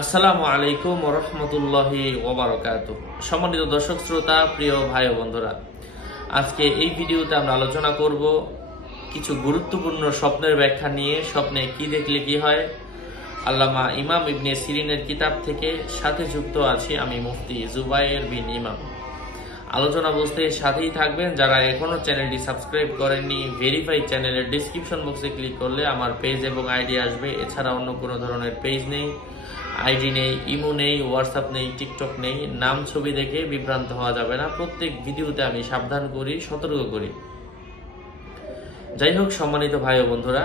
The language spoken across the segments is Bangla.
আসসালামু আলাইকুম ওয়া রাহমাতুল্লাহি ওয়া বারাকাতুহু। সম্মানিত দর্শক শ্রোতা, প্রিয় ভাই ও বন্ধুরা, আজকে এই ভিডিওতে আমরা আলোচনা করব কিছু গুরুত্বপূর্ণ স্বপ্নের ব্যাখ্যা নিয়ে। স্বপ্নে কি দেখলে কি হয়, আল্লামা ইমাম ইবনে সিরিনের কিতাব থেকে। সাথে যুক্ত আছি আমি মুফতি জুবায়ের বিন ইমাম। আলোচনা বুঝতে সাথেই থাকবেন। যারা এখনো চ্যানেলটি সাবস্ক্রাইব করেননি, ভেরিফাই চ্যানেলের ডেসক্রিপশন বক্সে ক্লিক করলে আমার পেজ এবং আইডি আসবে। এছাড়া অন্য কোনো ধরনের পেজ নেই, আইডি নেই, ইমো নেই, হোয়াটসঅ্যাপ নেই, টিকটক নেই। নাম ছবি দেখে বিভ্রান্ত হওয়া যাবে না। প্রত্যেক ভিডিওতে আমি সাবধান করি, সতর্ক করি। যাই হোক, সম্মানিত ভাই ও বন্ধুরা,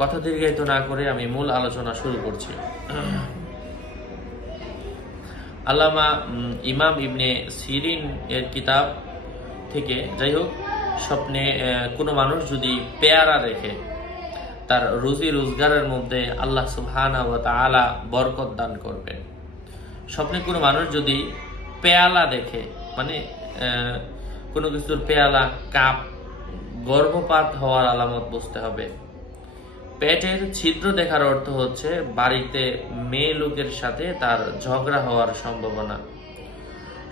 কথা দীর্ঘায়িত না করে আমি মূল আলোচনা শুরু করছি। আল্লামা ইমাম ইবনে সিরিন এর কিতাব থেকে। যাই হোক, স্বপ্নে কোনো মানুষ যদি পেয়ারা রেখে, তার রুজি রোজগারের মধ্যে আল্লাহ সুবহানাহু ওয়া তাআলা বরকত দান করবেন। স্বপ্নে কোনো মানুষ যদি পেয়ালা দেখে, মানে কোনো কিছুর পেয়ালা, কাপ, গর্ভপাত হওয়ার আলামত বুঝতে হবে। পেটের ছিদ্র দেখার অর্থ হচ্ছে বাড়িতে মেয়ে লোকের সাথে তার ঝগড়া হওয়ার সম্ভাবনা।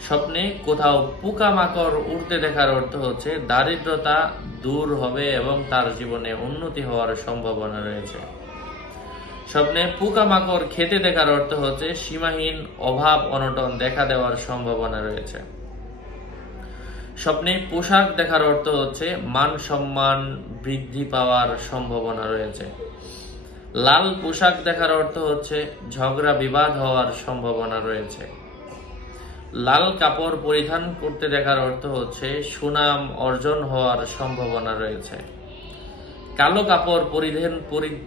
স্বপ্নে কোথাও পোকামাকড় উড়তে দেখার অর্থ হচ্ছে দারিদ্রতা দূর হবে এবং তার জীবনে উন্নতি হওয়ার সম্ভাবনা রয়েছে। স্বপ্নে পোকামাকড় খেতে দেখার অর্থ হচ্ছে সীমাহীন অভাব অনটন দেখা দেওয়ার সম্ভাবনা রয়েছে। স্বপ্নে পোশাক দেখার অর্থ হচ্ছে মান সম্মান বৃদ্ধি পাওয়ার সম্ভাবনা রয়েছে। লাল পোশাক দেখার অর্থ হচ্ছে ঝগড়া বিবাদ হওয়ার সম্ভাবনা রয়েছে। লাল কাপড় পরিধান করতে দেখার অর্থ হচ্ছে সুনাম অর্জন হওয়ার সম্ভাবনা রয়েছে। কালো কাপড়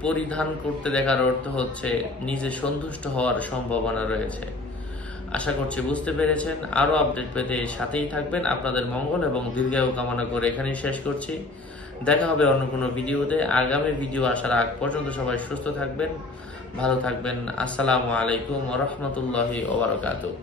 পরিধান করতে দেখার অর্থ হচ্ছে নিজে সন্তুষ্ট হওয়ার সম্ভাবনা রয়েছে। আশা করছি বুঝতে পেরেছেন। আরো আপডেট পেতে সাথেই থাকবেন। আপনাদের মঙ্গল এবং দীর্ঘায়ু কামনা করে এখানেই শেষ করছি। দেখা হবে অন্য কোনো ভিডিওতে। আগামী ভিডিও আসার আগ পর্যন্ত সবাই সুস্থ থাকবেন, ভালো থাকবেন। আসসালামু আলাইকুম ওয়া রাহমাতুল্লাহি ওয়া বারাকাতুহু।